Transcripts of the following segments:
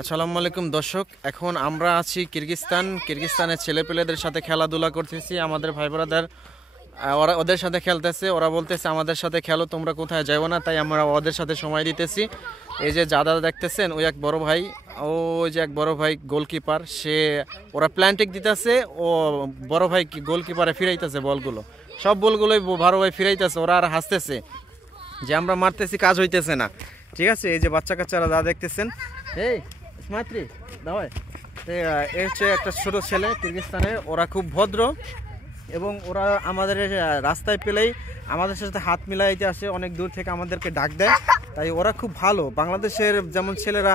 আসসালামু আলাইকুম দর্শক, এখন আমরা আছি কিরগিজস্তানের ছেলেপেলেদের সাথে খেলাধুলা করতেছি। আমাদের ভাই ব্রাদার ওরা ওদের সাথে খেলতেছে, ওরা বলতেছে আমাদের সাথে খেলো, তোমরা কোথায় যাবো না, তাই আমরা ওদের সাথে সময় দিতেছি। এই যে দাদা দেখতেছেন, ওই এক বড় ভাই, ওই যে এক বড় ভাই গোলকিপার, সে ওরা প্ল্যান্টিক দিতেছে, ও বড় ভাই গোলকিপারে ফিরাইতেছে বলগুলো, সব বলগুলোই বড় ভাই ফিরাইতেছে। ওরা আর হাসতেছে যে আমরা মারতেছি, কাজ হইতেছে না। ঠিক আছে, এই যে বাচ্চা কাচ্চারা যা দেখতেছেন, এই স্মাত্রী দাওয়াই, এ হচ্ছে একটা ছোট ছেলে কিরগিজস্তানের। ওরা খুব ভদ্র এবং ওরা আমাদের রাস্তায় পেলেই আমাদের সাথে হাত মিলাইতে আসে, অনেক দূর থেকে আমাদেরকে ডাক দেয়। তাই ওরা খুব ভালো। বাংলাদেশের যেমন ছেলেরা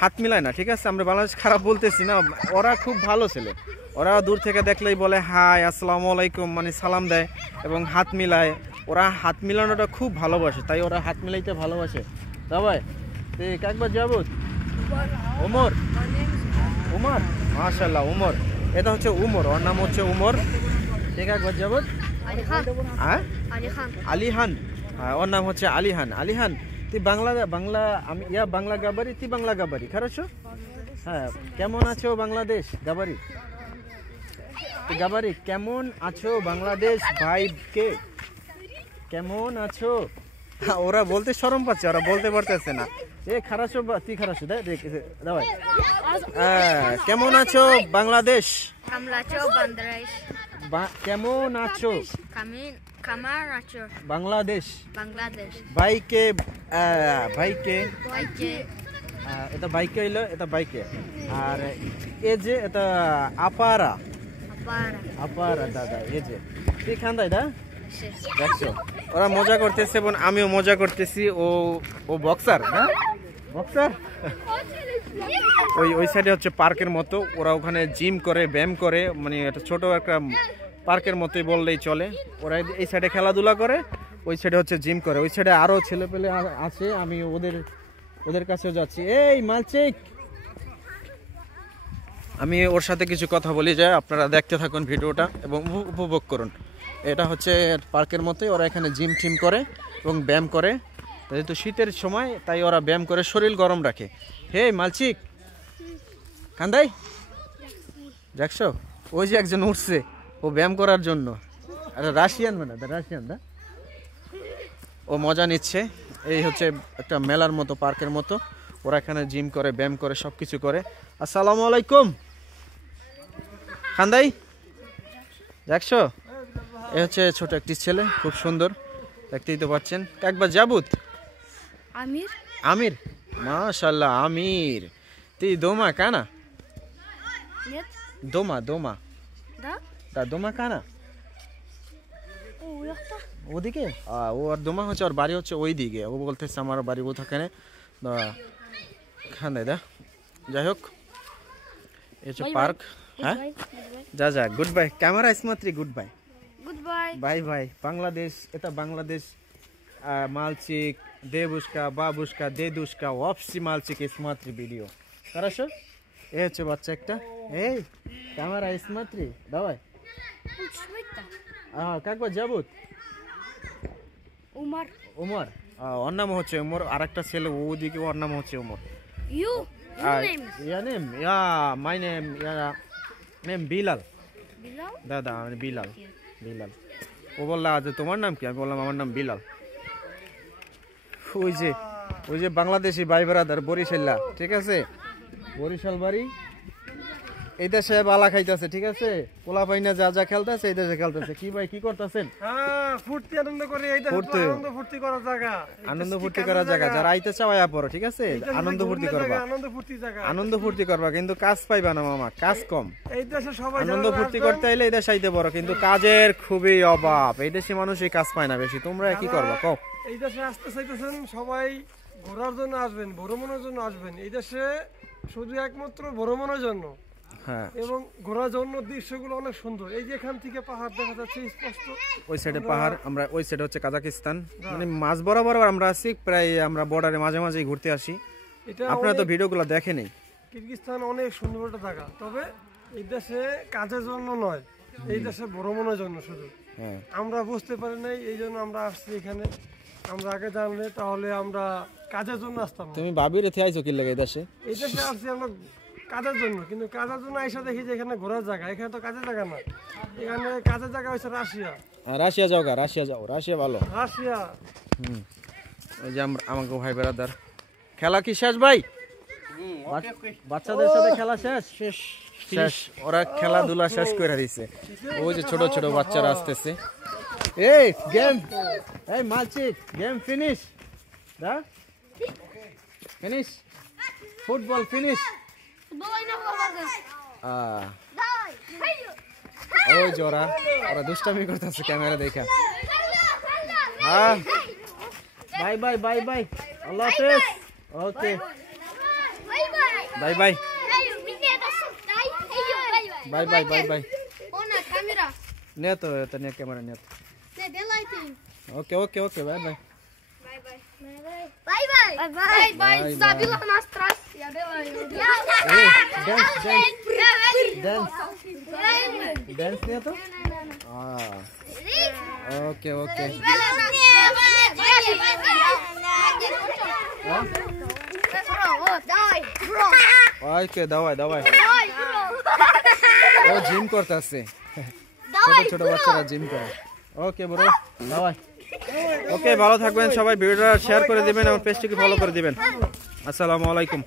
হাত মিলায় না, ঠিক আছে, আমরা বাংলাদেশ খারাপ বলতেছি না, ওরা খুব ভালো ছেলে। ওরা দূর থেকে দেখলেই বলে হাই, আসসালামু আলাইকুম, মানে সালাম দেয় এবং হাত মিলায়। ওরা হাত মিলানোটা খুব ভালোবাসে, তাই ওরা হাত মিলাইতে ভালোবাসে। দাবাই তুই একবার যাবো উমর, উমর, মাশাআল্লাহ উমর, এটা হচ্ছে উমর, ওর নাম হচ্ছে উমর। ঠিক একবার যাবো হ্যাঁ আলিহান, ওর নাম হচ্ছে আলিহান। আলিহান তুই বাংলা বাংলা আমি ইয়া বাংলা গাবারি, তুই বাংলা গাবারি খারাপ। হ্যাঁ, কেমন আছো বাংলাদেশ গাবারি, তুই গাবারি কেমন আছো বাংলাদেশ ভাই কে, কেমন আছো? ওরা বলতে শরম পাচ্ছে, ওরা বলতে পারতেছে না। এ খারাসো তুই খারাসো দাওয়াই, কেমন আছো বাংলাদেশ, কেমন আছো বাংলাদেশ, ভাইকে ভাইকে, এটা বাইকে হইলো, এটা বাইকে। আর এ যে এটা আপারা, আপারা দাদা, এ যে তুই খান দাই দা দেখছো। ওরা মজা করতেছে এবং আমিও মজা করতেছি। ও বক্সার, হ্যাঁ বক্সার। ওই সাইডে হচ্ছে পার্কের মতো, ওরা ওখানে জিম করে, ব্যায়াম করে, মানে একটা ছোট একটা পার্কের মতোই বললেই চলে। ওরা এই সাইডে খেলাধুলা করে, ওই সাইডে হচ্ছে জিম করে। ওই সাইডে আরো ছেলেপেলে আছে, আমি ওদের কাছেও যাচ্ছি। এই মালচিক, আমি ওর সাথে কিছু কথা বলি যায়, আপনারা দেখতে থাকুন ভিডিওটা এবং উপভোগ করুন। এটা হচ্ছে পার্কের মতোই, ওরা এখানে জিম টিম করে এবং ব্যায়াম করে। যেহেতু শীতের সময় তাই ওরা ব্যায়াম করে, শরীর গরম রাখে। হে মালচিক কান্দাই দেখছো, ওই যে একজন উঠছে, ও ব্যায়াম করার জন্য। আরে রাশিয়ান, মানে রাশিয়ান দা, ও মজা নিচ্ছে। এই হচ্ছে একটা মেলার মতো, পার্কের মতো, ওরা এখানে জিম করে, ব্যায়াম করে, সব কিছু করে। আসসালামু আলাইকুম খান্দাই দেখছো, এ হচ্ছে ছোট একটি ছেলে, খুব সুন্দর, দেখতেই তো পাচ্ছেন। একবার যাবুত আমির, আমির মাশাআল্লাহ আমির, তুই দোমা কানা, দোমা দোমা তা দোমা কানা ওদিকে, ও আর দোমা হচ্ছে, ওর বাড়ি হচ্ছে ওই দিকে। ও বলতেছে আমার বাড়ি ওখানে খান্দাই দা। যাই হোক, এই হচ্ছে পার্ক। হ্যাঁ যা যা, গুড বাই, ক্যামেরা স্মাত্রী, goodbye, bye bye. Bangladesh, এটা বাংলাদেশ। মালচিক দেবুস্কা বাবুস্কা দেদুস্কা ওয়াপসি মালচিক স্মাত্রী ভিডিও কারাস। এ হচ্ছে বাচ্চা একটা, এই ক্যামেরা স্মাত্রী দাওয়াই। কাকবা যাবুত উমর, উমর, ওর নাম হচ্ছে উমর। আর একটা ছেলে ওদিকে, ওর নাম হচ্ছে উমর। মাই নেম বিলাল, দাদা বিলাল, বিলাল। ও বললা যে তোমার নাম কি, আমি বললাম আমার নাম বিলাল। ওই যে বাংলাদেশি ভাই ব্রাদার বরিশাল্লা, ঠিক আছে, বরিশাল বাড়ি, এই দেশে বালা খাইতেছে, ঠিক আছে, পোলা পাইনা যা যা খেলতেছে, এই দেশে খেলতেছে। কি ভাই কি করতেছেন? ফুর্তি আনন্দ করে, এই দেশে আনন্দ ফুর্তি করার জায়গা, আনন্দ ফুর্তি করার জায়গা। যারা আইতে চাও আয়া পড়ো, ঠিক আছে, আনন্দ ফুর্তি করবা, আনন্দ ফুর্তি করবা, কিন্তু কাজ পাইবা না মামা, কাজ কম। এই দেশে সবাই আনন্দ ফুর্তি করতে আইলে এই দেশে আইতে পারো, কিন্তু কাজের খুবই অভাব। এই দেশে মানুষই কাজ পায় না বেশি। তোমরা কি করবা কও? এই দেশে আসতে চাইতেছেন, সবাই ঘোরার জন্য আসবেন, ভ্রমণের জন্য আসবেন। এই দেশে শুধু একমাত্র ভ্রমণের জন্য, হ্যাঁ, এবং ঘোরার জন্য দৃশ্যগুলো অনেক সুন্দর। এই যে এখান থেকে পাহাড় দেখা যাচ্ছে স্পষ্ট, ওই সাইডে পাহাড়, আমরা ওই সাইডে হচ্ছে কাজাকিস্তান, মানে মাঝ বরাবর আমরা আছি প্রায়, আমরা বর্ডারে মাঝে মাঝে ঘুরতে আসি। আপনারা তো ভিডিওগুলো দেখেনই। কিরগিজস্তান অনেক সুন্দর একটা জায়গা, তবে এই দেশে কাজের জন্য নয়, এই দেশে ভ্রমণের জন্য শুধু। আমরা বুঝতে পারি নাই, এই জন্য আমরা আসছি এখানে। আমরা আগে জানলে তাহলে আমরা কাজের জন্য আসতাম না। তুমি ভাবি রেখে আইছো কি লাগে এই দেশে? এই দেশে আসছি আমরা কাজের জন্য, কিন্তু কাজের জন্য এসে দেখি যে এখানে ঘোরার জায়গা, এখানে তো কাজের জায়গা না, এখানে কাজের জায়গা হচ্ছে রাশিয়া। রাশিয়া যাও গা, রাশিয়া যাও, রাশিয়া ভালো। রাশিয়া ওই যে আমাকে ভাই বেড়াদার খেলা কি শেষ ভাই? বাচ্চাদের সাথে খেলা শেষ? শেষ, ওরা খেলাধুলা শেষ করে দিছে। ওই যে ছোট ছোট বাচ্চারা আসতেছে। এই গেম, এই মালচিক game finish, the finish, football finish. ওই যে ওরা দুষ্টামি করতেছে ক্যামেরা দেখা। হ্যাঁ, বাই বাই বাই বাই, আল্লাহ হাফেজ। Okay, bye bye bye bye bye bye. নে তো নে ক্যামেরা নে। Okay okay okay, bye bye Bye. Zabila nas tras. Ja Dance নে তো। ওকে ওকে, ওকে দাওয়াই দাওয়াই। ও জিম করতেছে, ছোট ছোট বাচ্চারা জিম করে। Okay bro, দাওয়াই। ওকে, ভালো থাকবেন সবাই, ভিডিওটা শেয়ার করে দিবেন এবং পেজটিকে ফলো করে দিবেন। আসসালামু আলাইকুম।